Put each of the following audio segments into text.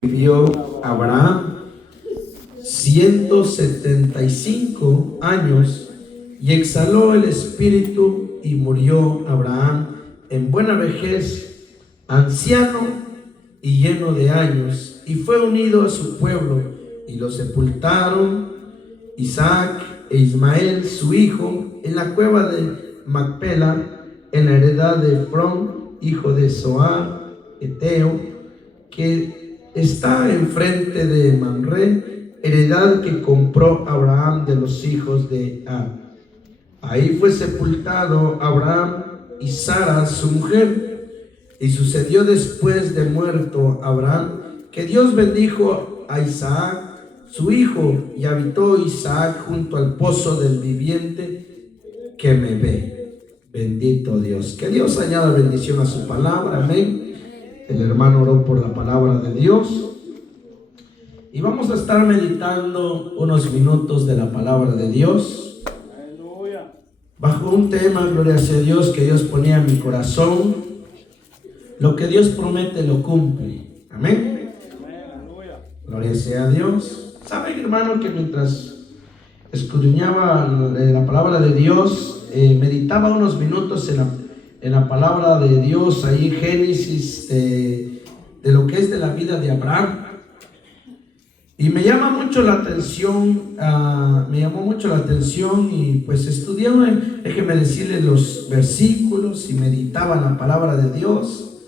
Vivió Abraham 175 años y exhaló el espíritu y murió Abraham en buena vejez, anciano y lleno de años, y fue unido a su pueblo, y lo sepultaron Isaac e Ismael su hijo en la cueva de Macpela, en la heredad de Efrón hijo de Zohar Eteo, que está enfrente de Mamre, heredad que compró Abraham de los hijos de Ad. Ahí fue sepultado Abraham y Sara su mujer. Y sucedió después de muerto Abraham que Dios bendijo a Isaac su hijo, y habitó Isaac junto al pozo del viviente que me ve. Bendito Dios. Que Dios añada bendición a su palabra. Amén. El hermano oró por la palabra de Dios. Y vamos a estar meditando unos minutos de la palabra de Dios. Aleluya. Bajo un tema, gloria sea Dios, que Dios ponía en mi corazón. Lo que Dios promete lo cumple. Amén. Aleluya. Gloria sea a Dios. Saben, hermano, que mientras escudriñaba la palabra de Dios, meditaba unos minutos en la palabra de Dios, ahí Génesis, de lo que es de la vida de Abraham. Y me llama mucho la atención, me llamó mucho la atención, y pues estudié, déjeme decirle, los versículos y meditaba en la palabra de Dios.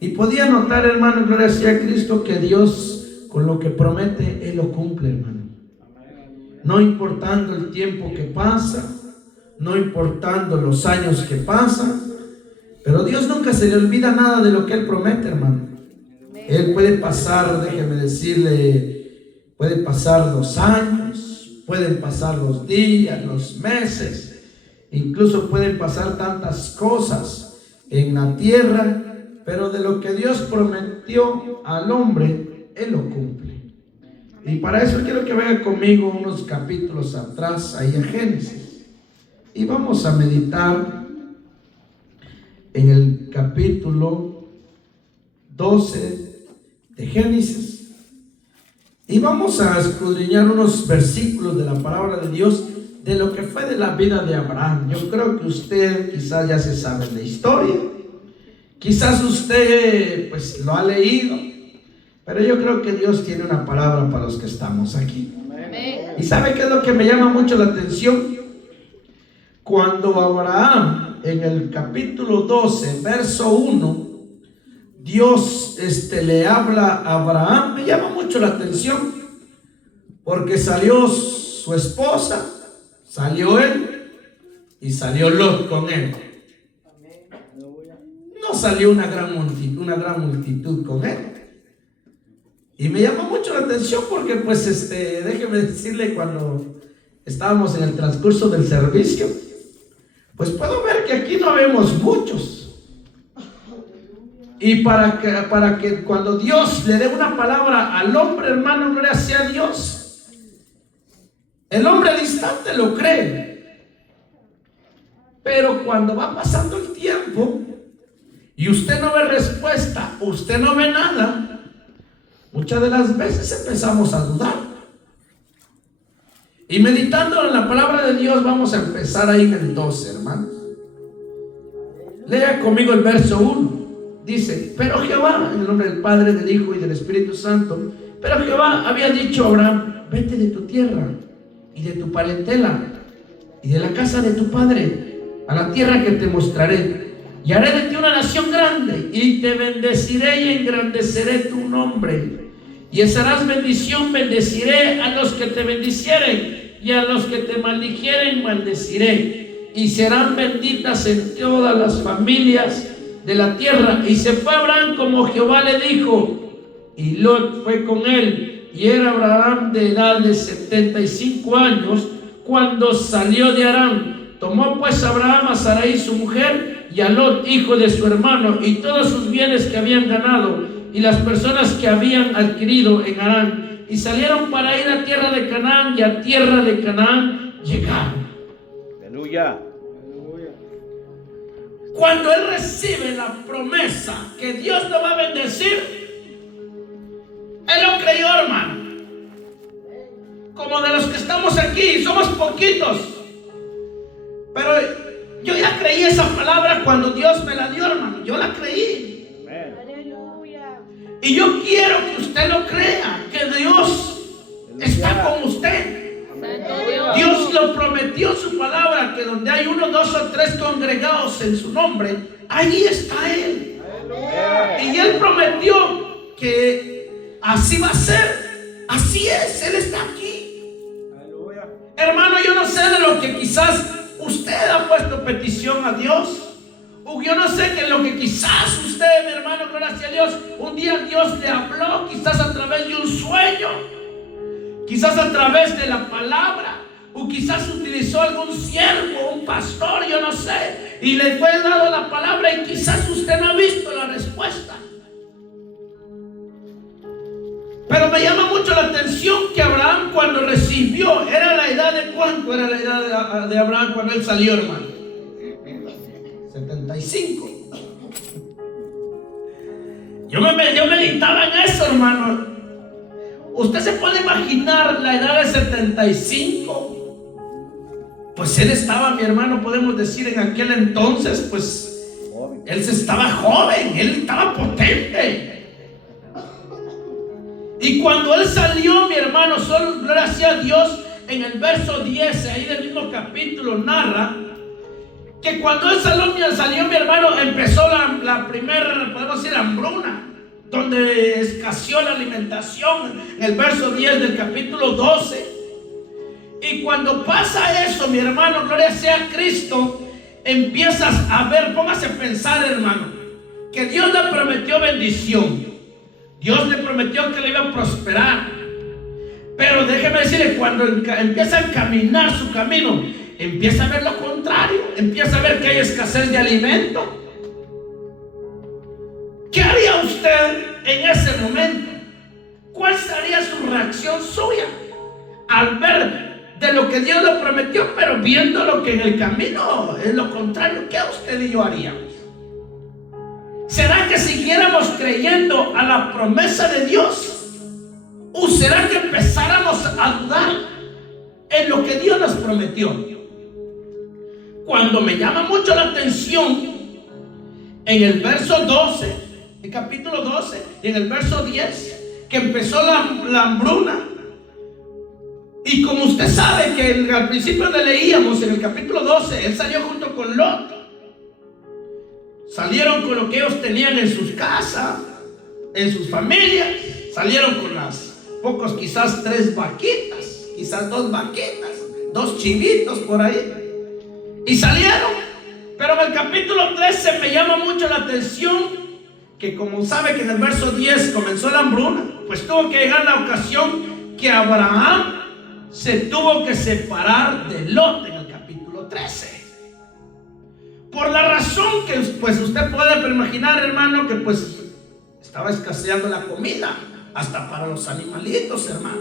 Y podía notar, hermano, gloria sea a Cristo, que Dios con lo que promete, Él lo cumple, hermano. No importando el tiempo que pasa, no importando los años que pasan, pero Dios nunca se le olvida nada de lo que Él promete, hermano. Él puede pasar, déjeme decirle, puede pasar los años, pueden pasar los días, los meses, incluso pueden pasar tantas cosas en la tierra, pero de lo que Dios prometió al hombre, Él lo cumple. Y para eso quiero que vayan conmigo unos capítulos atrás, ahí en Génesis, y vamos a meditar en el capítulo 12 de Génesis, y vamos a escudriñar unos versículos de la palabra de Dios, de lo que fue de la vida de Abraham. Yo creo que usted quizás ya se sabe la historia, quizás usted pues lo ha leído, pero yo creo que Dios tiene una palabra para los que estamos aquí. Amén. ¿Y sabe qué es lo que me llama mucho la atención? Cuando Abraham, en el capítulo 12, verso 1, Dios le habla a Abraham, me llama mucho la atención, porque salió su esposa, salió él y salió Lot con él. No salió una gran multitud con él. Y me llama mucho la atención porque pues déjeme decirle, cuando estábamos en el transcurso del servicio, pues puedo ver que aquí no vemos muchos. Y para que cuando Dios le dé una palabra al hombre, hermano, gloria sea a Dios, el hombre al instante lo cree. Pero cuando va pasando el tiempo y usted no ve respuesta, usted no ve nada, muchas de las veces empezamos a dudar. Y meditando en la palabra de Dios, vamos a empezar ahí en el 12, hermanos. Lea conmigo el verso 1. Dice: pero Jehová, en el nombre del Padre, del Hijo y del Espíritu Santo, pero Jehová había dicho a Abraham: vete de tu tierra y de tu parentela y de la casa de tu padre a la tierra que te mostraré, y haré de ti una nación grande, y te bendeciré y engrandeceré tu nombre, y serás bendición. Bendeciré a los que te bendicieren, y a los que te maldijeren maldeciré, y serán benditas en todas las familias de la tierra. Y se fue Abraham como Jehová le dijo, y Lot fue con él, y era Abraham de edad de 75 años cuando salió de Harán. Tomó pues Abraham a Sarai su mujer, y a Lot hijo de su hermano, y todos sus bienes que habían ganado, y las personas que habían adquirido en Harán, y salieron para ir a tierra de Canaán, y a tierra de Canaán llegaron. Aleluya. Cuando él recibe la promesa que Dios lo va a bendecir, como de los que estamos aquí, somos poquitos. Pero yo ya creí esa palabra cuando Dios me la dio, hermano. Yo la creí. Aleluya. Y yo quiero que usted lo crea, que Dios está con usted. Dios lo prometió en su palabra, que donde hay 1, 2 o 3 congregados en su nombre, ahí está Él. Y Él prometió que así va a ser. Así es, Él está aquí. Hermano, yo no sé de lo que quizás usted ha puesto petición a Dios. O yo no sé que lo que quizás usted, mi hermano, gracias a Dios, un día Dios le habló, quizás a través de un sueño, quizás a través de la palabra, o quizás utilizó algún siervo, un pastor, yo no sé, y le fue dado la palabra y quizás usted no ha visto la respuesta. Pero me llama mucho la atención que Abraham, cuando recibió, ¿era la edad de cuánto? Era la edad de Abraham cuando él salió, hermano. 75. Yo meditaba en eso, hermano. Usted se puede imaginar la edad de 75. Pues él estaba, mi hermano, podemos decir en aquel entonces, pues él estaba joven, él estaba potente. Y cuando él salió, mi hermano, solo gracias a Dios, en el verso 10, ahí del mismo capítulo, narra que cuando él salió, mi hermano, empezó la primera, podemos decir, hambruna, donde escaseó la alimentación, en el verso 10 del capítulo 12. Y cuando pasa eso, mi hermano, gloria sea a Cristo, empiezas a ver, póngase a pensar, hermano, que Dios le prometió bendición. Dios le prometió que le iba a prosperar. Pero déjeme decirle, cuando empieza a caminar su camino, empieza a ver lo contrario. Empieza a ver que hay escasez de alimento. ¿Qué haría usted en ese momento? ¿Cuál sería su reacción suya al ver de lo que Dios le prometió, pero viendo lo que en el camino es lo contrario? ¿Qué usted y yo haríamos? ¿Será que siguiéramos creyendo a la promesa de Dios? ¿O será que empezáramos a dudar en lo que Dios nos prometió? Cuando me llama mucho la atención, en el verso 12, el capítulo 12, y en el verso 10, que empezó la hambruna. Y como usted sabe que al principio le leíamos en el capítulo 12, él salió junto con Lot. Salieron con lo que ellos tenían en sus casas, en sus familias. Salieron con las pocos, quizás 3 vaquitas, quizás 2 vaquitas, 2 chivitos por ahí. Y salieron. Pero en el capítulo 13 me llama mucho la atención que, como sabe que en el verso 10 comenzó la hambruna, pues tuvo que llegar la ocasión que Abraham se tuvo que separar de Lot en el capítulo 13. Por la razón que pues usted puede imaginar, hermano, que pues estaba escaseando la comida hasta para los animalitos, hermano.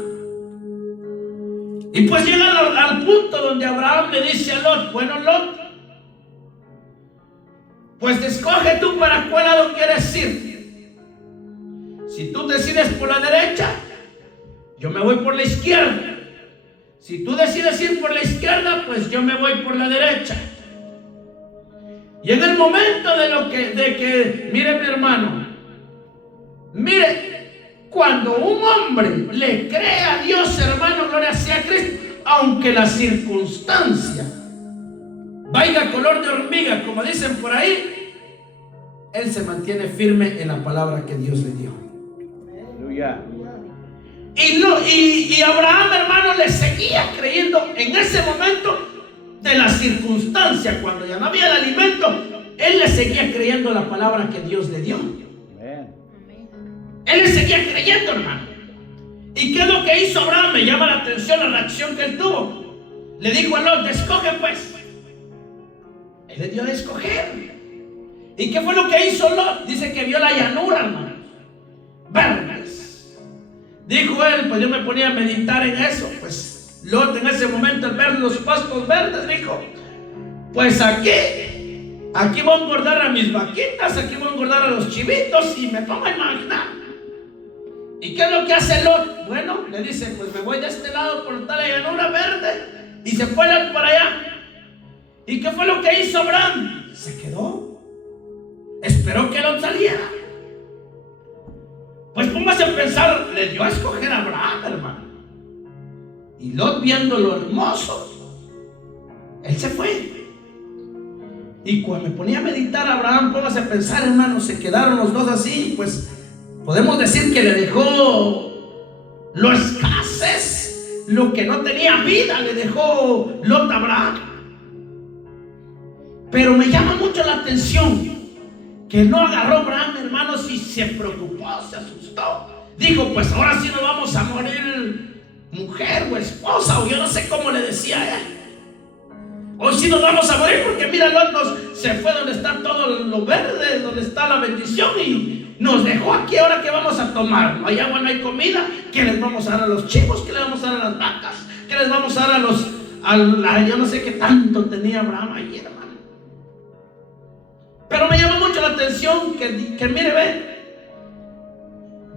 Y pues llega al punto donde Abraham le dice a Lot: bueno, Lot, pues escoge tú para cuál lado quieres ir. Si tú decides por la derecha, yo me voy por la izquierda. Si tú decides ir por la izquierda, pues yo me voy por la derecha. Y en el momento de que, mire mi hermano, mire, cuando un hombre le cree a Dios, hermano, gloria sea a Cristo, aunque la circunstancia vaya color de hormiga, como dicen por ahí, él se mantiene firme en la palabra que Dios le dio. Aleluya. Y Abraham, hermano, le seguía creyendo en ese momento de la circunstancia, cuando ya no había el alimento, él le seguía creyendo la palabra que Dios le dio. Él le seguía creyendo, hermano. ¿Y qué es lo que hizo Abraham? Me llama la atención la reacción que él tuvo. Le dijo a Lot: escoge pues. Él le dio a escoger. ¿Y qué fue lo que hizo Lot? Dice que vio la llanura, hermano, verdes. Dijo él, pues yo me ponía a meditar en eso. Pues Lot en ese momento, al ver los pastos verdes, dijo: pues aquí voy a engordar a mis vaquitas, aquí voy a engordar a los chivitos. Y me pongo a imaginar ¿Y qué es lo que hace Lot? Bueno, le dice, pues me voy de este lado por tal llanura verde. Y se fue Lot por allá. ¿Y qué fue lo que hizo Abraham? Se quedó. Esperó que Lot saliera. Pues póngase a pensar, le dio a escoger a Abraham, hermano. Y Lot, viendo lo hermoso, él se fue. Y cuando me ponía a meditar a Abraham, póngase a pensar, hermano, se quedaron los dos así. Pues podemos decir que le dejó lo escasez, lo que no tenía vida, le dejó Lot a Abraham. Pero me llama mucho la atención que no agarró Abraham, hermanos, y se preocupó, se asustó. Dijo, pues ahora sí nos vamos a morir, mujer o esposa, o yo no sé cómo le decía a él. Hoy sí nos vamos a morir porque mira, Lot se fue donde está todo lo verde, donde está la bendición, y nos dejó aquí. Ahora ¿qué vamos a tomar? No hay agua, no hay comida. ¿Qué les vamos a dar a los chivos? ¿Qué les vamos a dar a las vacas? ¿Qué les vamos a dar yo no sé qué tanto tenía Abraham ahí, hermano? Pero me llama mucho la atención que mire,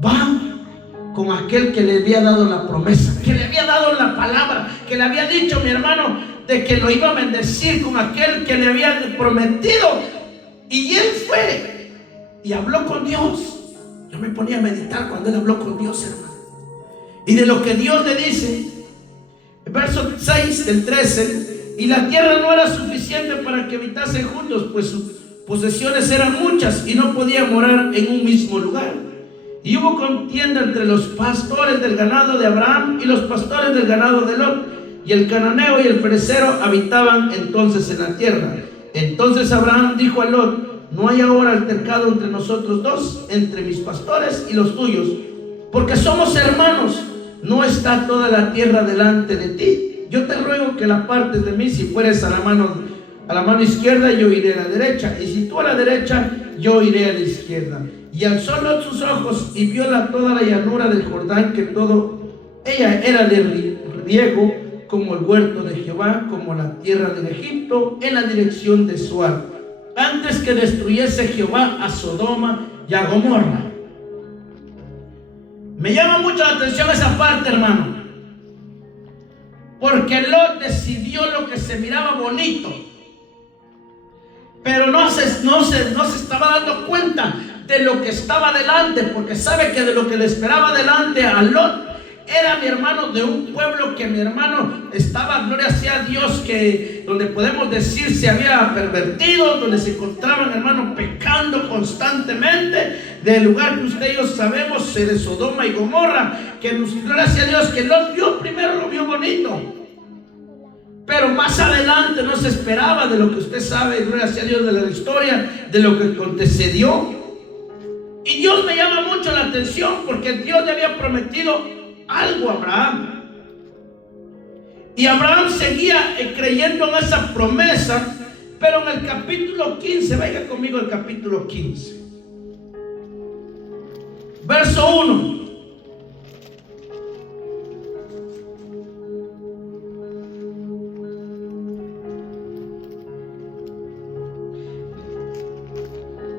va con aquel que le había dado la promesa, que le había dado la palabra, que le había dicho, mi hermano, de que lo iba a bendecir, con aquel que le había prometido. Y él fue y habló con Dios. Yo me ponía a meditar cuando él habló con Dios, hermano. Y de lo que Dios le dice, verso 6 del 13, y la tierra no era suficiente para que habitasen juntos, pues sus posesiones eran muchas y no podían morar en un mismo lugar. Y hubo contienda entre los pastores del ganado de Abraham y los pastores del ganado de Lot. Y el cananeo y el ferecero habitaban entonces en la tierra. Entonces Abraham dijo a Lot, no hay ahora altercado entre nosotros dos, entre mis pastores y los tuyos, porque somos hermanos. No está toda la tierra delante de ti. Yo te ruego que la apartes de mí. Si fueres a la mano izquierda, yo iré a la derecha, y si tú a la derecha, yo iré a la izquierda. Y alzó Lot sus ojos y vio toda la llanura del Jordán, que todo ella era de riego, como el huerto de Jehová, como la tierra del Egipto, en la dirección de Zoar, antes que destruyese Jehová a Sodoma y a Gomorra. Me llama mucho la atención esa parte, hermano, porque Lot decidió lo que se miraba bonito, pero no se estaba dando cuenta de lo que estaba delante, porque sabe que de lo que le esperaba delante a Lot era, mi hermano, de un pueblo que, mi hermano, estaba, gloria sea Dios, que donde podemos decir se había pervertido, donde se encontraban, hermano, pecando constantemente, del lugar que ustedes sabemos, de Sodoma y Gomorra, que gloria sea Dios, que Lot vio primero, lo vio bonito, pero más adelante no se esperaba de lo que usted sabe, gloria sea Dios, de la historia, de lo que antecedió. Y Dios me llama mucho la atención, porque Dios le había prometido algo a Abraham, y Abraham seguía creyendo en esa promesa. Pero en el capítulo 15, vaya conmigo al capítulo 15, verso 1.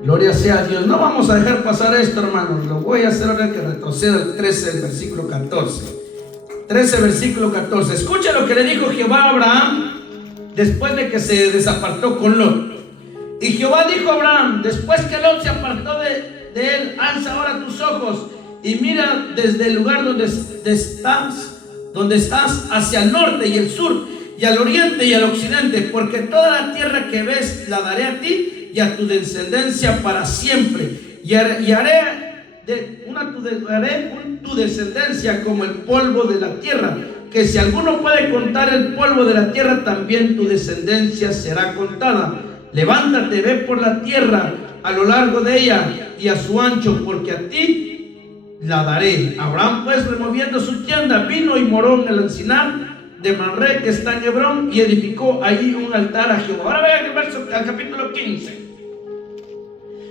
Gloria sea a Dios. No vamos a dejar pasar esto, hermanos. Lo voy a hacer ahora que retroceda el 13, el versículo 14. 13, versículo 14. Escucha lo que le dijo Jehová a Abraham después de que se desapartó con Lot. Y Jehová dijo a Abraham, después que Lot se apartó de él, alza ahora tus ojos y mira desde el lugar donde estás hacia el norte y el sur, y al oriente y al occidente, porque toda la tierra que ves la daré a ti y a tu descendencia para siempre, y haré tu descendencia como el polvo de la tierra, que si alguno puede contar el polvo de la tierra, también tu descendencia será contada. Levántate, ve por la tierra a lo largo de ella y a su ancho, porque a ti la daré. Abraham, pues, removiendo su tienda, vino y moró en el encinar de Mamre, que está en Hebrón, y edificó allí un altar a Jehová. Ahora vean el verso, al capítulo 15,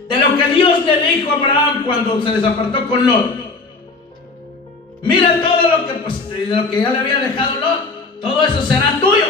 de lo que Dios le dijo a Abraham cuando se desapartó con Lot. Mira todo lo que, de lo que ya le había dejado Lot, todo eso será tuyo.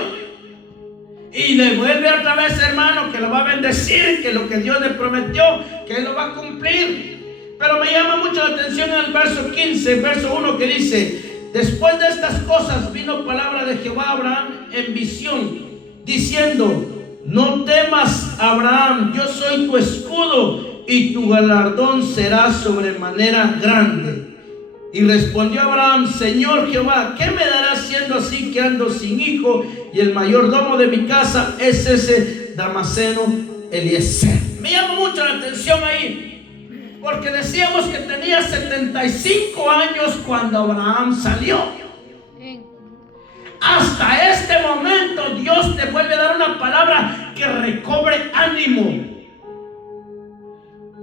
Y le vuelve otra vez, hermano, que lo va a bendecir, que lo que Dios le prometió, que Él lo va a cumplir. Pero me llama mucho la atención en el verso 15, verso 1, que dice: después de estas cosas vino palabra de Jehová a Abraham en visión, diciendo: no temas, Abraham, yo soy tu escudo y tu galardón será sobremanera grande. Y respondió Abraham: Señor Jehová, ¿qué me darás siendo así que ando sin hijo y el mayordomo de mi casa es ese Damaseno Eliezer? Me llama mucho la atención ahí, porque decíamos que tenía 75 años cuando Abraham salió. Hasta este momento Dios te vuelve a dar una palabra que recobre ánimo.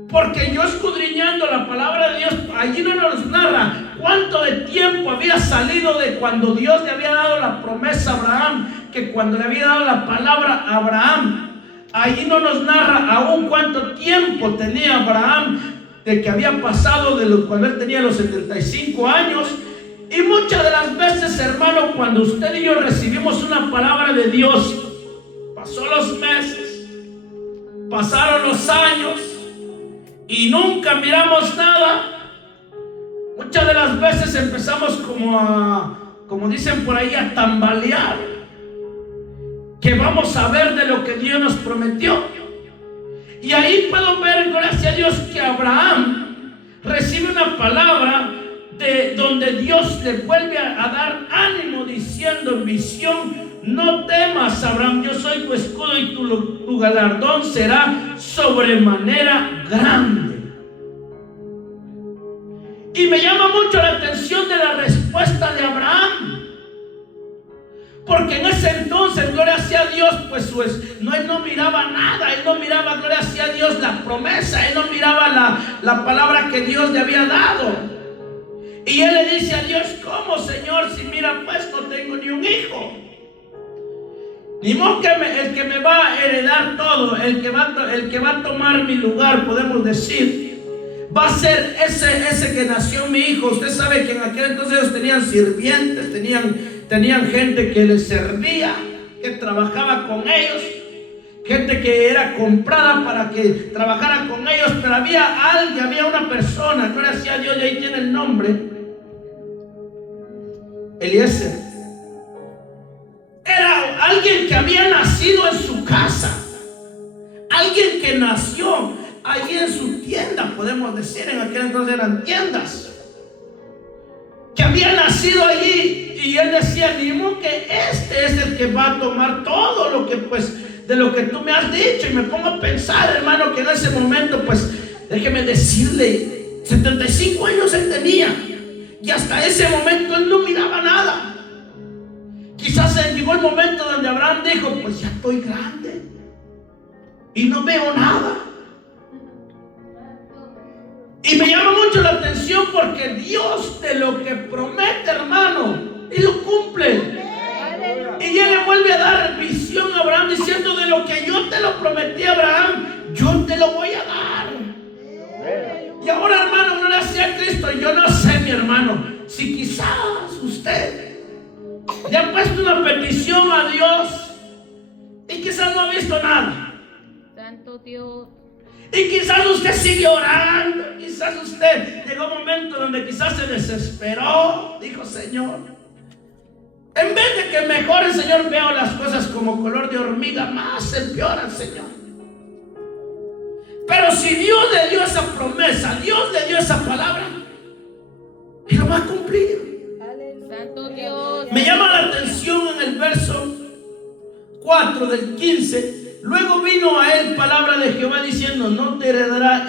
Porque yo, escudriñando la palabra de Dios, allí no nos narra cuánto de tiempo había salido de cuando Dios le había dado la promesa a Abraham, que cuando le había dado la palabra a Abraham. Allí no nos narra aún cuánto tiempo tenía Abraham de que había pasado cuando él tenía los 75 años. Y muchas de las veces, hermano, cuando usted y yo recibimos una palabra de Dios, pasó los meses, pasaron los años y nunca miramos nada. Muchas de las veces empezamos como dicen por ahí, a tambalear, que vamos a ver de lo que Dios nos prometió. Y ahí puedo ver, gracias a Dios, que Abraham recibe una palabra de donde Dios le vuelve a dar ánimo, diciendo en visión: no temas, Abraham, yo soy tu escudo y tu galardón será sobremanera grande. Y me llama mucho la atención de la respuesta de Abraham, porque en ese entonces, gloria sea Dios, pues él no miraba nada, él no miraba, gloria sea Dios, la promesa, él no miraba la palabra que Dios le había dado. Y él le dice a Dios: ¿cómo, Señor? Si mira, pues no tengo ni un hijo. Ni modo que el que me va a heredar todo, el que va a tomar mi lugar, podemos decir, va a ser ese que nació mi hijo. Usted sabe que en aquel entonces ellos tenían sirvientes, tenían gente que les servía, que trabajaba con ellos, gente que era comprada para que trabajara con ellos. Pero había una persona, gloria sea a Dios, y ahí tiene el nombre, Eliezer. Era alguien que había nacido en su casa, alguien que nació allí en su tienda, podemos decir, en aquel entonces eran tiendas, que había nacido allí. Y él decía: ni modo que este es el que va a tomar todo lo que, pues, de lo que tú me has dicho. Y me pongo a pensar, hermano, que en ese momento, pues, déjeme decirle, 75 años él tenía, y hasta ese momento él no miraba nada. Quizás llegó el momento donde Abraham dijo: pues ya estoy grande y no veo nada. Y me llama mucho la atención, porque Dios, de lo que promete, hermano, Él lo cumple. Y Él le vuelve a dar visión a Abraham, diciendo: de lo que yo te lo prometí, Abraham, yo te lo voy a dar. Y ahora, hermano, gloria sea a Cristo. Yo no sé, mi hermano, si quizás usted le ha puesto una petición a Dios y quizás no ha visto nada. Santo Dios. Y quizás usted sigue orando. Quizás usted llegó a un momento donde quizás se desesperó. Dijo: Señor, en vez de que mejore, Señor, veo las cosas como color de hormiga, más empeoran, Señor. Pero si Dios le dio esa promesa, Dios le dio esa palabra, y lo va a cumplir. Santo Dios. Me llama la atención en el verso 4 del 15. Luego vino a él palabra de Jehová diciendo: no te heredará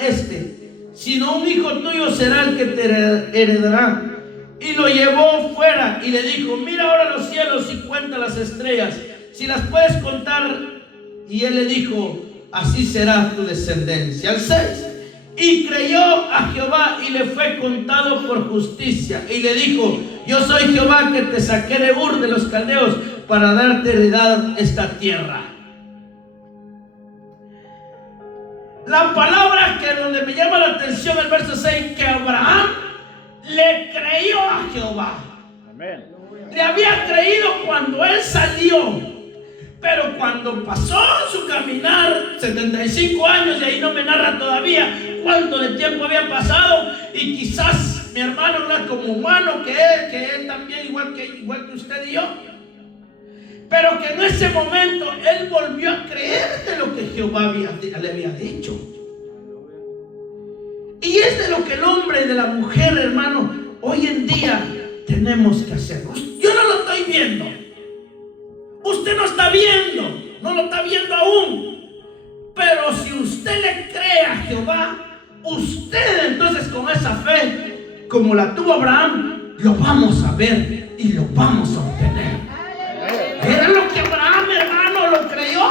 sino un hijo tuyo será el que te heredará. Y lo llevó fuera y le dijo: mira ahora los cielos y cuenta las estrellas, si las puedes contar. Y él le dijo: así será tu descendencia. Al 6. Y creyó a Jehová y le fue contado por justicia. Y le dijo: yo soy Jehová que te saqué de Ur de los caldeos para darte heredad esta tierra. La palabra que donde me llama la atención el verso 6, que Abraham le creyó a Jehová. Amén. Le había creído cuando él salió, pero cuando pasó su caminar, 75 años, y ahí no me narra todavía cuánto de tiempo había pasado, y quizás mi hermano era como humano que él también, igual que usted y yo, pero que en ese momento él volvió a creer de lo que Jehová le había dicho. Y es de lo que el hombre y de la mujer, hermano, hoy en día tenemos que hacer. Yo no lo estoy viendo, usted no está viendo, no lo está viendo aún. Pero si usted le cree a Jehová, usted entonces con esa fe, como la tuvo Abraham, lo vamos a ver y lo vamos a obtener. Era lo que Abraham, hermano, lo creyó.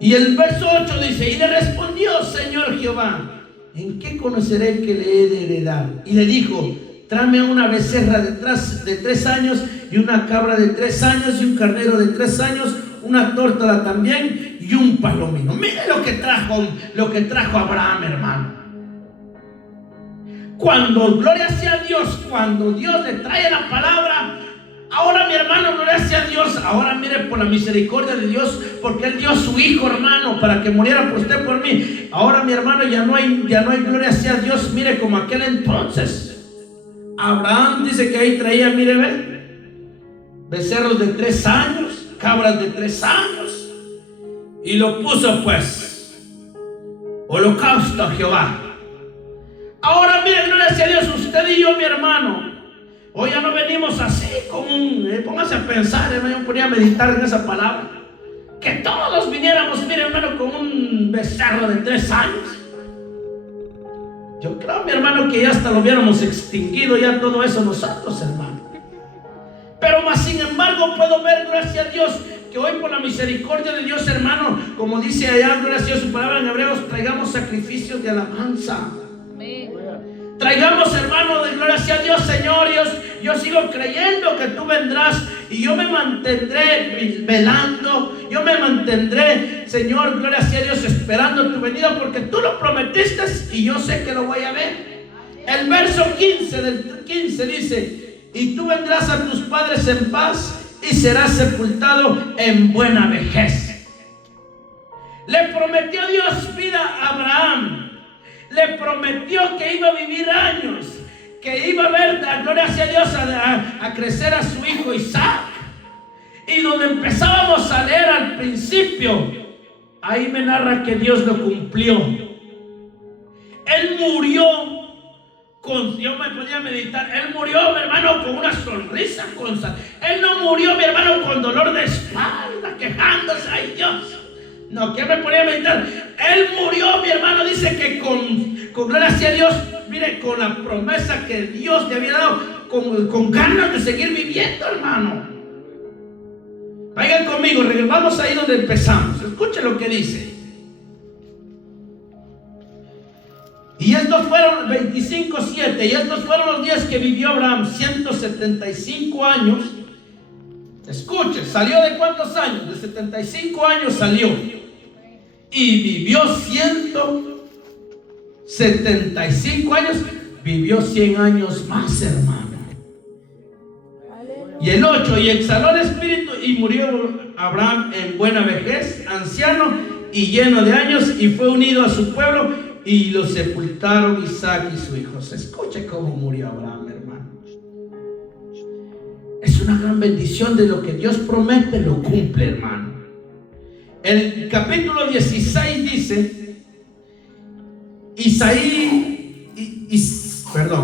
Y el verso 8 dice: y le respondió Señor Jehová: ¿en qué conoceré que le he de heredar? Y le dijo: tráeme una becerra de 3 años y una cabra de 3 años y un carnero de 3 años, una tórtola también y un palomino. Mire lo que trajo Abraham, hermano. Cuando, gloria sea Dios, cuando Dios le trae la palabra, ahora mi hermano, gloria sea Dios, ahora mire, por la misericordia de Dios, porque Él dio a su hijo, hermano, para que muriera por usted, por mí. Ahora mi hermano, ya no hay, gloria sea Dios, mire, como aquel entonces. Abraham dice que ahí traía, mire, becerros de 3 años, cabras de 3 años, y lo puso pues holocausto a Jehová. Ahora mire, gloria sea Dios, usted y yo, mi hermano, hoy ya no venimos así como póngase a pensar, hermano, yo ponía a meditar en esa palabra, que todos viniéramos, mire, hermano, con un becerro de 3 años. Yo creo, mi hermano, que ya hasta lo hubiéramos extinguido ya todo eso nosotros, hermano. Pero más sin embargo puedo ver, gracias a Dios, que hoy por la misericordia de Dios, hermano, como dice allá, gracias a Dios, su palabra en Hebreos, traigamos sacrificios de alabanza. Amén. Traigamos, hermano, de gloria sea Dios, Señor. Yo sigo creyendo que tú vendrás y yo me mantendré velando. Yo me mantendré, Señor, gloria sea Dios, esperando tu venida, porque tú lo prometiste y yo sé que lo voy a ver. El verso 15 del 15 dice: y tú vendrás a tus padres en paz y serás sepultado en buena vejez. Le prometió Dios vida a Abraham. Le prometió que iba a vivir años, que iba a ver, gloria sea Dios, a crecer a su hijo Isaac. Y donde empezábamos a leer al principio, ahí me narra que Dios lo cumplió. Él murió yo me podía meditar, él murió, mi hermano, con una sonrisa, él no murió, mi hermano, con dolor de espalda, quejándose, ay Dios. No, que me ponía a meditar. Él murió, mi hermano, dice que con gloria a Dios, mire, con la promesa que Dios le había dado, con ganas de seguir viviendo, hermano. Vayan conmigo, vamos ahí donde empezamos. Escuchen lo que dice. Y estos fueron 25:7, y estos fueron los días que vivió Abraham, 175 años. Escuche, ¿salió de cuántos años? De 75 años salió. Y vivió 175 años. Vivió 100 años más, hermano. Y el 8, y exhaló el espíritu y murió Abraham en buena vejez, anciano y lleno de años, y fue unido a su pueblo, y lo sepultaron Isaac y su hijo. Escuche cómo murió Abraham, hermano. Es una gran bendición, de lo que Dios promete lo cumple, hermano. El capítulo 16 dice: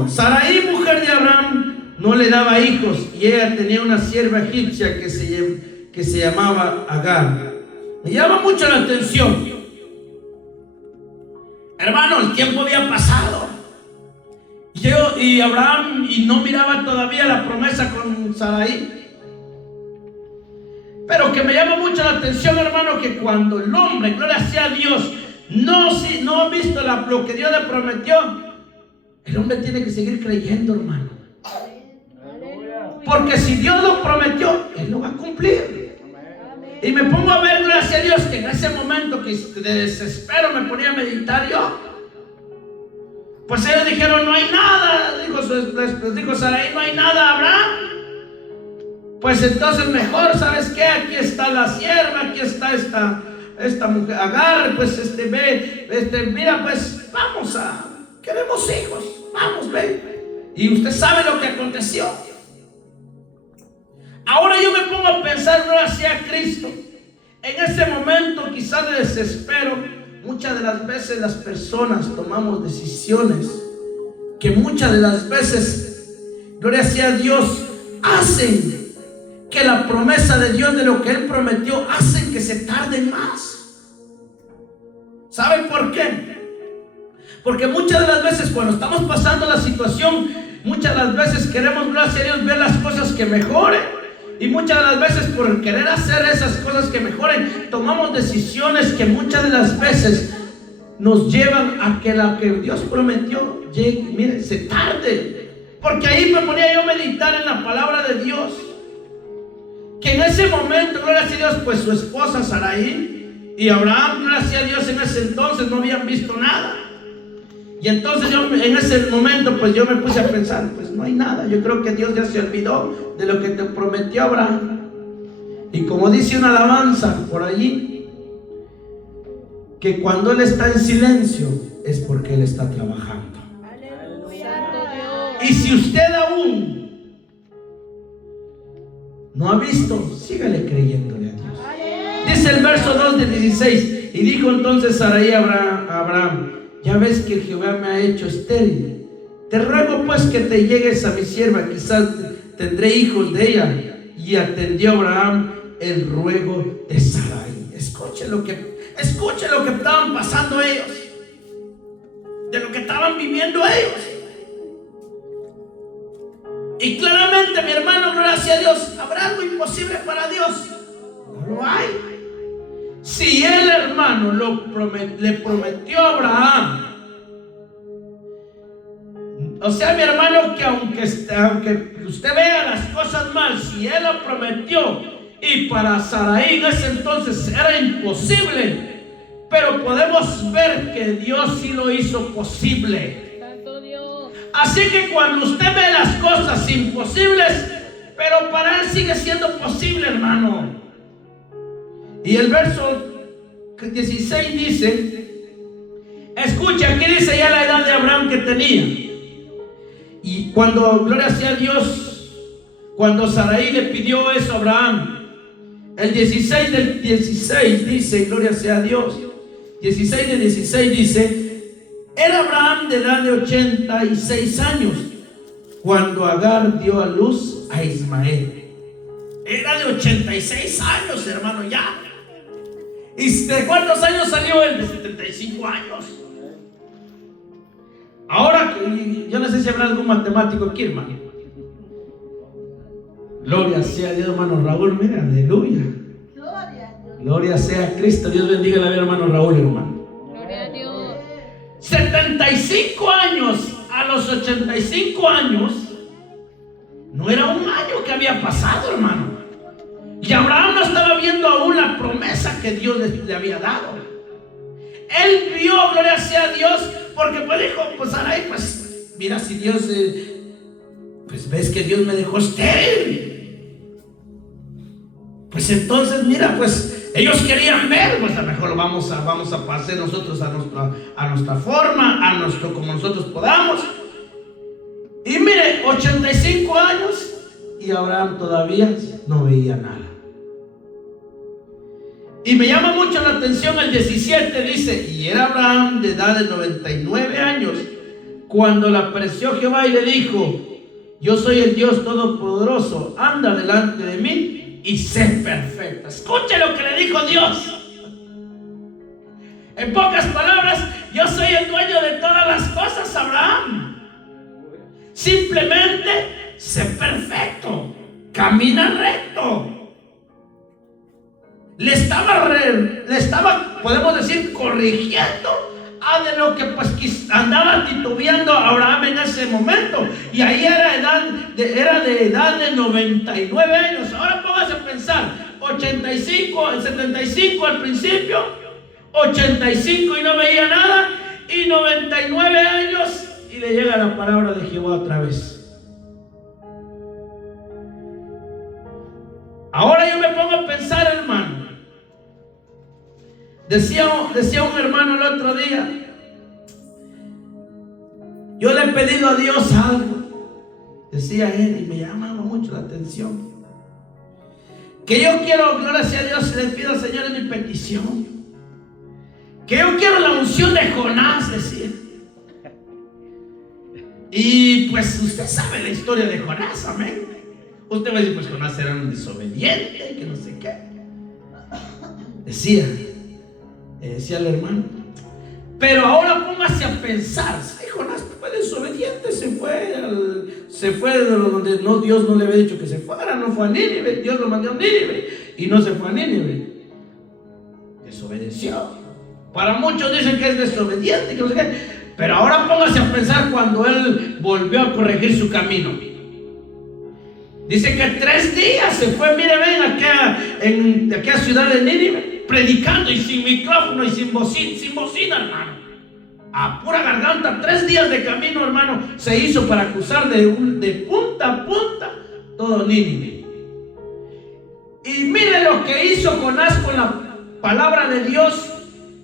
Sarai, mujer de Abraham, no le daba hijos, y ella tenía una sierva egipcia que se llamaba Agar. Me llama mucho la atención, hermano, el tiempo había pasado. Y Abraham no miraba todavía la promesa con Sarai. Pero que me llama mucho la atención, hermano, que cuando el hombre, gloria sea a Dios, no ha visto lo que Dios le prometió, el hombre tiene que seguir creyendo, hermano. Porque si Dios lo prometió, Él lo va a cumplir. Y me pongo a ver, gracias a Dios, que en ese momento que de desespero me ponía a meditar yo, pues ellos dijeron: no hay nada. Les dijo Sarai: no hay nada, Abraham. Pues entonces mejor, ¿sabes qué? Aquí está la sierva, aquí está esta mujer, Agar, pues mira, pues queremos hijos, vamos, ve. Y usted sabe lo que aconteció. Ahora yo me pongo a pensar, no hacia Cristo. En ese momento quizás de desespero, muchas de las veces las personas tomamos decisiones que muchas de las veces, gloria sea a Dios, hacen que la promesa de Dios, de lo que Él prometió, hacen que se tarde más. ¿Saben por qué? Porque muchas de las veces cuando estamos pasando la situación, muchas de las veces queremos, gloria a Dios, ver las cosas que mejoren. Y muchas de las veces por querer hacer esas cosas que mejoren, tomamos decisiones que muchas de las veces nos llevan a que lo que Dios prometió llegue, mire, se tarde. Porque ahí me ponía yo a meditar en la palabra de Dios, que en ese momento, gloria a Dios, pues su esposa Sarai y Abraham, gloria a Dios, en ese entonces no habían visto nada. Y entonces yo en ese momento pues yo me puse a pensar, pues no hay nada. Yo creo que Dios ya se olvidó de lo que te prometió Abraham. Y como dice una alabanza por allí, que cuando Él está en silencio es porque Él está trabajando. Y si usted aún no ha visto, sígale creyéndole a Dios. Dice el verso 2 del 16: y dijo entonces Sarai a Abraham: ya ves que Jehová me ha hecho estéril. Te ruego pues que te llegues a mi sierva, quizás tendré hijos de ella. Y atendió Abraham el ruego de Sarai. Escuche lo que estaban pasando ellos, de lo que estaban viviendo ellos. Y claramente, mi hermano, gracias a Dios, ¿habrá algo imposible para Dios? No lo hay. Si el hermano le prometió a Abraham, o sea, mi hermano, que aunque usted vea las cosas mal, si él lo prometió, y para Sarai en ese entonces era imposible, pero podemos ver que Dios sí lo hizo posible. Santo Dios. Así que cuando usted ve las cosas imposibles, pero para Él sigue siendo posible, hermano. Y el verso 16 dice, escucha, aquí dice ya la edad de Abraham que tenía. Y cuando, gloria sea a Dios, cuando Sarai le pidió eso a Abraham, el 16 del 16 dice, gloria sea a Dios, 16 del 16 dice, era Abraham de edad de 86 años cuando Agar dio a luz a Ismael. Era de 86 años, hermano, ya. ¿Y de cuántos años salió él? De 75 años. Ahora, yo no sé si habrá algún matemático aquí, hermano. Gloria sea a Dios, hermano Raúl, mira, aleluya. Gloria sea a Cristo. Dios bendiga a la vida, hermano Raúl, hermano. Gloria a Dios. 75 años a los 85 años, no era un año que había pasado, hermano. Y Abraham no estaba viendo aún la promesa que Dios le había dado. Él vio, gloria sea a Dios, porque pues dijo, pues Sarai, pues mira, si Dios, pues ves que Dios me dejó estéril. Pues entonces, mira, pues ellos querían ver, pues a lo mejor vamos a hacer nosotros a nuestra forma, como nosotros podamos. Y mire, 85 años y Abraham todavía no veía nada. Y me llama mucho la atención el 17, dice, y era Abraham de edad de 99 años cuando le apareció Jehová y le dijo, yo soy el Dios Todopoderoso, anda delante de mí y sé perfecta. Escuche lo que le dijo Dios. En pocas palabras, yo soy el dueño de todas las cosas, Abraham. Simplemente sé perfecto, camina recto. Le estaba, podemos decir, corrigiendo a de lo que pues andaba titubeando Abraham en ese momento. Y ahí era de edad de 99 años. Ahora póngase a pensar, 75 al principio, 85 y no veía nada, y 99 años y le llega la palabra de Jehová otra vez. Ahora yo me pongo a pensar, hermano, Decía un hermano el otro día, yo le he pedido a Dios algo, decía él, y me llamaba mucho la atención, que yo quiero, gloria sea a Dios, le pido al Señor en mi petición, que yo quiero la unción de Jonás, decía. Y pues usted sabe la historia de Jonás, amén. Usted va a decir, pues Jonás era un desobediente, que no sé qué. Decía el hermano, pero ahora póngase a pensar, si Jonás fue desobediente, se fue de donde no, Dios no le había dicho que se fuera, no fue a Nínive, Dios lo mandó a Nínive y no se fue a Nínive, desobedeció. Para muchos dicen que es desobediente, que no sé qué, pero ahora póngase a pensar cuando él volvió a corregir su camino. Dice que 3 días se fue, mire, ven acá en aquella ciudad de Nínive, predicando y sin micrófono y sin bocina, hermano. A pura garganta, 3 días de camino, hermano, se hizo para acusar de punta a punta todo Nínive. Y mire lo que hizo Jonás con la palabra de Dios,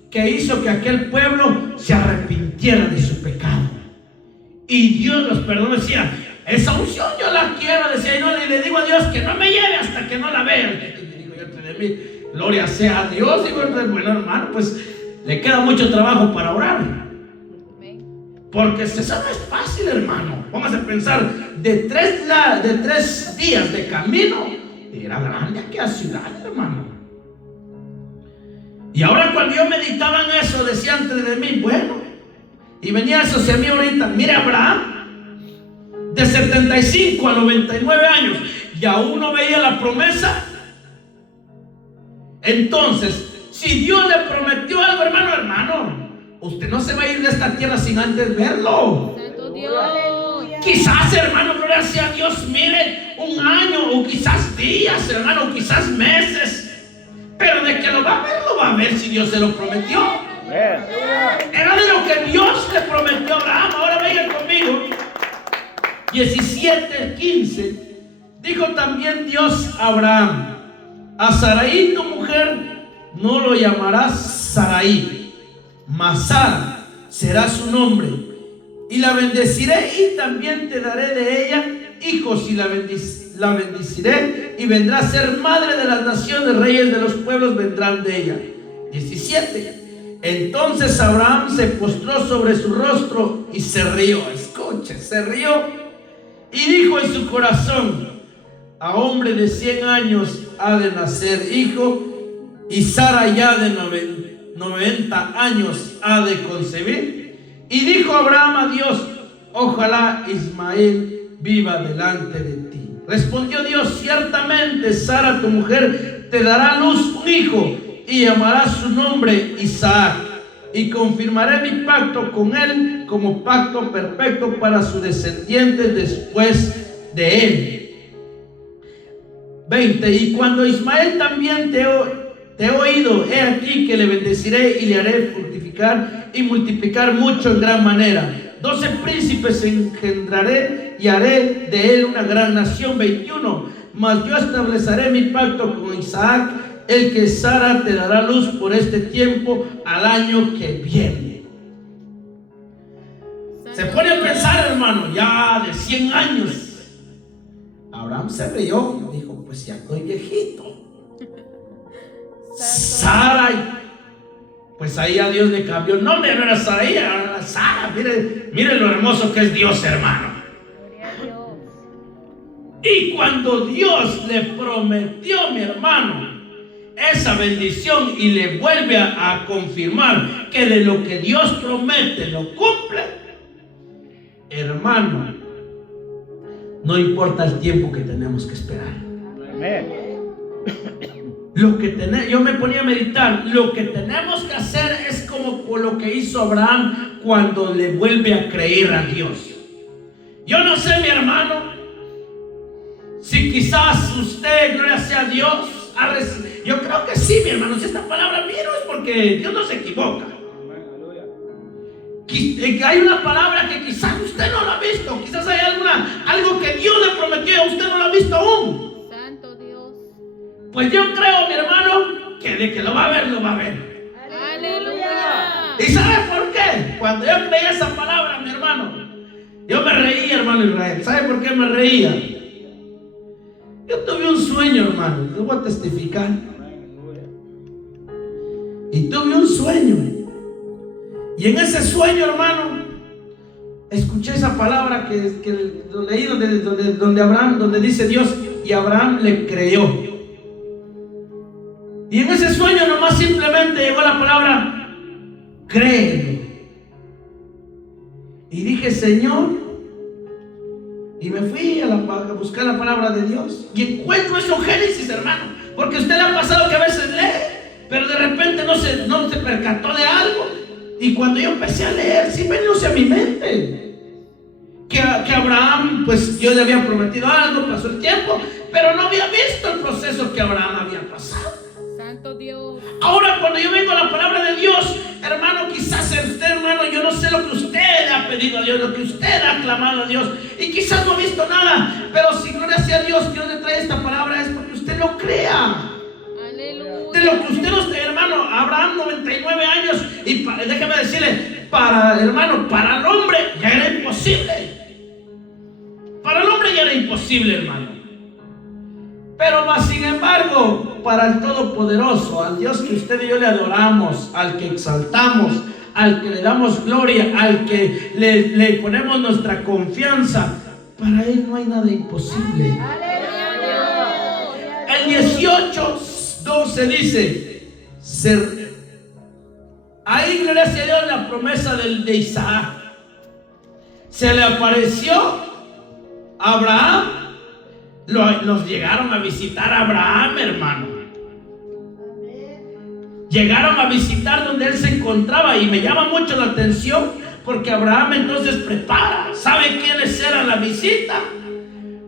que hizo que aquel pueblo se arrepintiera de su pecado. Y Dios los perdonó, decía, esa unción yo la quiero, decía, y le digo a Dios que no me lleve hasta que no la vea. Y digo yo entre de mí, gloria sea a Dios. Digo, bueno, hermano, pues le queda mucho trabajo para orar. Porque eso no es fácil, hermano. Póngase a pensar, de 3 días de camino, era grande aquella ciudad, hermano. Y ahora cuando yo meditaba en eso, decía entre de mí, bueno, y venía eso hacia mí ahorita, mire Abraham, de 75 a 99 años, y aún no veía la promesa. Entonces, si Dios le prometió algo, hermano, usted no se va a ir de esta tierra sin antes verlo. Santo Dios. Quizás, hermano, gloria sea a Dios, mire, 1 año, o quizás días, hermano, o quizás meses. Pero de que lo va a ver si Dios se lo prometió. Era de lo que Dios le prometió a Abraham. Ahora vengan conmigo. 17:15. Dijo también Dios a Abraham: a Sarai tu mujer no lo llamarás Sarai, mas Sara será su nombre, y la bendeciré, y también te daré de ella hijos, y la bendeciré, y vendrá a ser madre de las naciones, reyes de los pueblos vendrán de ella. 17. Entonces Abraham se postró sobre su rostro y se rió. Escuche, se rió y dijo en su corazón: a hombre de 100 años ha de nacer hijo, y Sara ya de 90 años ha de concebir. Y dijo Abraham a Dios: ojalá Ismael viva delante de ti. Respondió Dios: ciertamente Sara tu mujer te dará a luz un hijo, y llamarás su nombre Isaac, y confirmaré mi pacto con él como pacto perfecto para sus descendientes después de él. 20. Y cuando Ismael también te he oído, he aquí que le bendeciré y le haré fructificar y multiplicar mucho en gran manera. 12 príncipes engendraré y haré de él una gran nación. 21. Mas yo estableceré mi pacto con Isaac, el que Sara te dará luz por este tiempo al año que viene. Se pone a pensar, hermano, ya de 100 años. Abraham se rió, dijo: pues ya estoy viejito. Sara, pues ahí a Dios le cambió el nombre, no era Sarai, era Sara. Mire lo hermoso que es Dios, hermano. Y cuando Dios le prometió, mi hermano, esa bendición, y le vuelve a confirmar que de lo que Dios promete lo cumple, hermano, no importa el tiempo que tenemos que esperar. Yo me ponía a meditar, lo que tenemos que hacer es como lo que hizo Abraham cuando le vuelve a creer a Dios. Yo no sé, mi hermano, si quizás usted, gloria sea a Dios, yo creo que sí, mi hermano. Si esta palabra vino es porque Dios no se equivoca. Hay una palabra que quizás usted no la ha visto, quizás hay algo que Dios le prometió y usted no lo ha visto aún. Santo Dios. Pues yo creo, mi hermano, que de que lo va a ver, lo va a ver. ¿Y sabe por qué? Cuando yo creía esa palabra, mi hermano, yo me reía, hermano Israel. ¿Sabe por qué me reía? Yo tuve un sueño, hermano, les voy a testificar. Y tuve un sueño. Y en ese sueño, hermano, escuché esa palabra que leí donde Abraham, donde dice Dios, y Abraham le creyó. Y en ese sueño nomás simplemente llegó la palabra, créelo. Y dije, Señor, y me fui a buscar la palabra de Dios. Y encuentro eso en Génesis, hermano. Porque a usted le ha pasado que a veces lee, pero de repente no se percató de algo. Y cuando yo empecé a leer, sí vino a mi mente que Abraham, pues Dios le había prometido algo, pasó el tiempo, pero no había visto el proceso que Abraham había pasado. Santo Dios. Ahora cuando yo vengo a la palabra de Dios, hermano, quizás usted, hermano, yo no sé lo que usted ha pedido a Dios, lo que usted ha clamado a Dios, y quizás no ha visto nada, pero si gloria sea a Dios, Dios le trae esta palabra, es porque usted lo crea. Aleluya. De lo que usted no esté, hermano, Abraham 99 años, y déjeme decirle, para el hombre ya era imposible. Para el hombre ya era imposible, hermano. Pero más sin embargo, para el Todopoderoso, al Dios que usted y yo le adoramos, al que exaltamos, al que le damos gloria, al que le ponemos nuestra confianza, para Él no hay nada imposible. El 18:12 dice, ahí gloria sea a Dios la promesa de Isaac. Se le apareció a Abraham. Los llegaron a visitar a Abraham, hermano. Llegaron a visitar donde él se encontraba, y me llama mucho la atención porque Abraham entonces prepara. ¿Sabe quiénes eran la visita?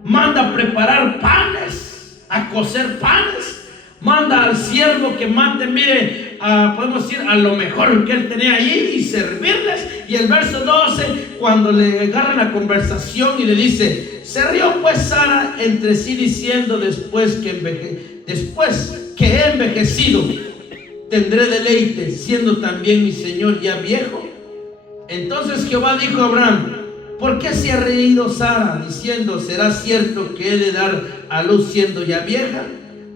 Manda a preparar panes, a cocer panes. Manda al siervo que mande, mire, podemos decir, a lo mejor que él tenía allí y servirles. Y el verso 12, cuando le agarra la conversación y le dice, se rió pues Sara entre sí diciendo, después que he envejecido, tendré deleite, siendo también mi Señor ya viejo. Entonces Jehová dijo a Abraham, ¿por qué se ha reído Sara diciendo, será cierto que he de dar a luz siendo ya vieja?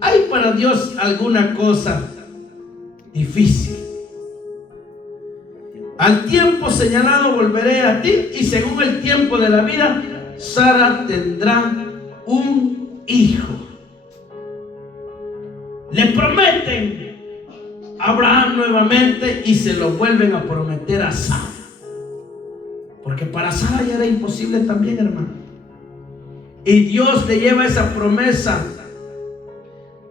¿Hay para Dios alguna cosa difícil? Al tiempo señalado volveré a ti, y según el tiempo de la vida, Sara tendrá un hijo. Le prometen a Abraham nuevamente y se lo vuelven a prometer a Sara. Porque para Sara ya era imposible también, hermano. Y Dios le lleva esa promesa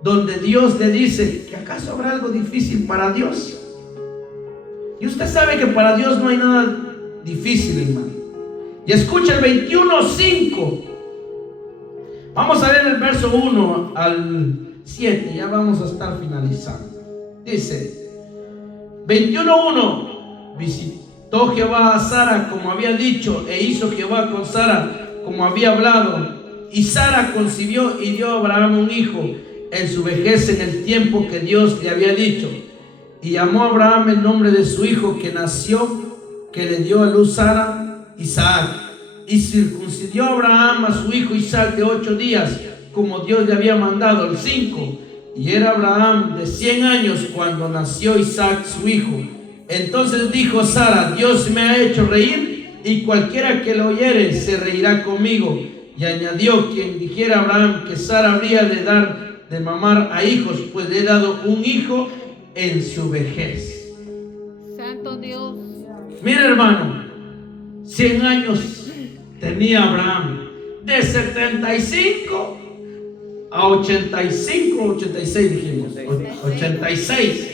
donde Dios le dice, ¿que acaso habrá algo difícil para Dios? Y usted sabe que para Dios no hay nada difícil, hermano. Y escucha el 21:5. Vamos a ver el verso 1 al 7. Ya vamos a estar finalizando. Dice 21:1. Visitó Jehová a Sara como había dicho, e hizo Jehová con Sara como había hablado. Y Sara concibió y dio a Abraham un hijo en su vejez, en el tiempo que Dios le había dicho. Y llamó a Abraham el nombre de su hijo que nació, que le dio a luz Sara, Isaac. Y circuncidó Abraham a su hijo Isaac de 8 días, como Dios le había mandado, el 5. Y era Abraham de 100 años cuando nació Isaac su hijo. Entonces dijo Sara, Dios me ha hecho reír, y cualquiera que lo oyere se reirá conmigo. Y añadió, quien dijera a Abraham que Sara habría de dar de mamar a hijos, pues le he dado un hijo en su vejez. Santo Dios. Mira, hermano, 100 años tenía Abraham, de 75 a 85, 86 dijimos, 86.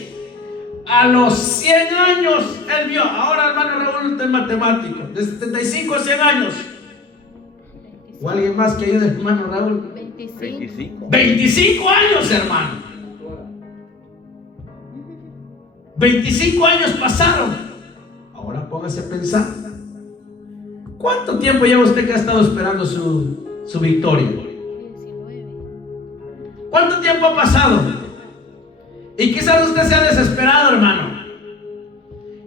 A los 100 años él vio. Ahora, hermano Raúl, usted es matemático, de 75 a 100 años. ¿O alguien más que ayude, hermano Raúl? 25 años, hermano. 25 años pasaron. Ahora póngase a pensar. ¿Cuánto tiempo lleva usted que ha estado esperando su victoria? 19. ¿Cuánto tiempo ha pasado? Y quizás usted se ha desesperado, hermano.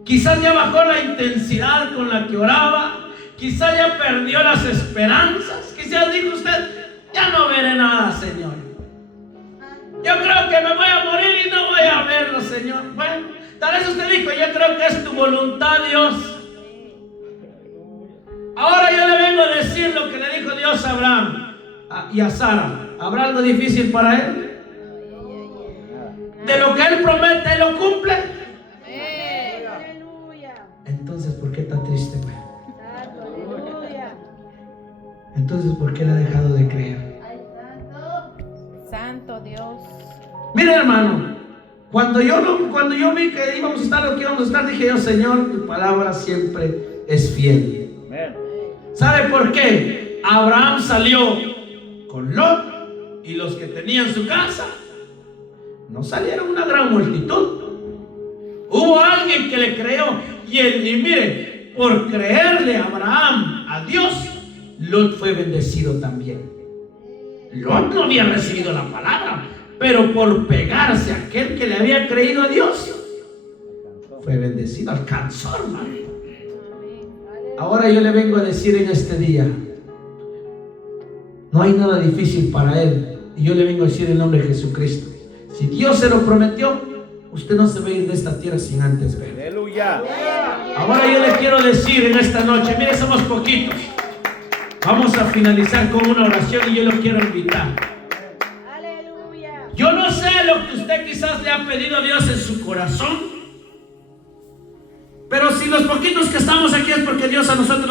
Quizás ya bajó la intensidad con la que oraba. Quizás ya perdió las esperanzas. Quizás dijo usted: ya no veré nada, Señor. Yo creo que me voy a morir y no voy a verlo, Señor. Bueno, tal vez usted dijo: yo creo que es tu voluntad, Dios. Ahora yo le vengo a decir lo que le dijo Dios a Abraham y a Sara. ¿Habrá algo difícil para él? De lo que él promete, él lo cumple. Entonces, ¿por qué está triste, güey? Entonces, ¿por qué le ha dejado de creer? Santo Dios. Mira, hermano, cuando yo vi que íbamos a estar lo que íbamos a estar, dije yo: Señor, tu palabra siempre es fiel. ¿Sabe por qué? Abraham salió con Lot y los que tenían su casa. No salieron una gran multitud. Hubo alguien que le creyó. Y mire, por creerle a Abraham a Dios, Lot fue bendecido también. Lot no había recibido la palabra, pero por pegarse a aquel que le había creído a Dios, fue bendecido, alcanzó, hermano. Ahora yo le vengo a decir en este día: no hay nada difícil para él. Y yo le vengo a decir en el nombre de Jesucristo: si Dios se lo prometió, usted no se va a ir de esta tierra sin antes ver. Aleluya. Ahora yo le quiero decir en esta noche, mire, somos poquitos. Vamos a finalizar con una oración y yo lo quiero invitar. Aleluya. Yo no sé lo que usted quizás le ha pedido a Dios en su corazón, pero si los poquitos que estamos aquí es porque Dios a nosotros nos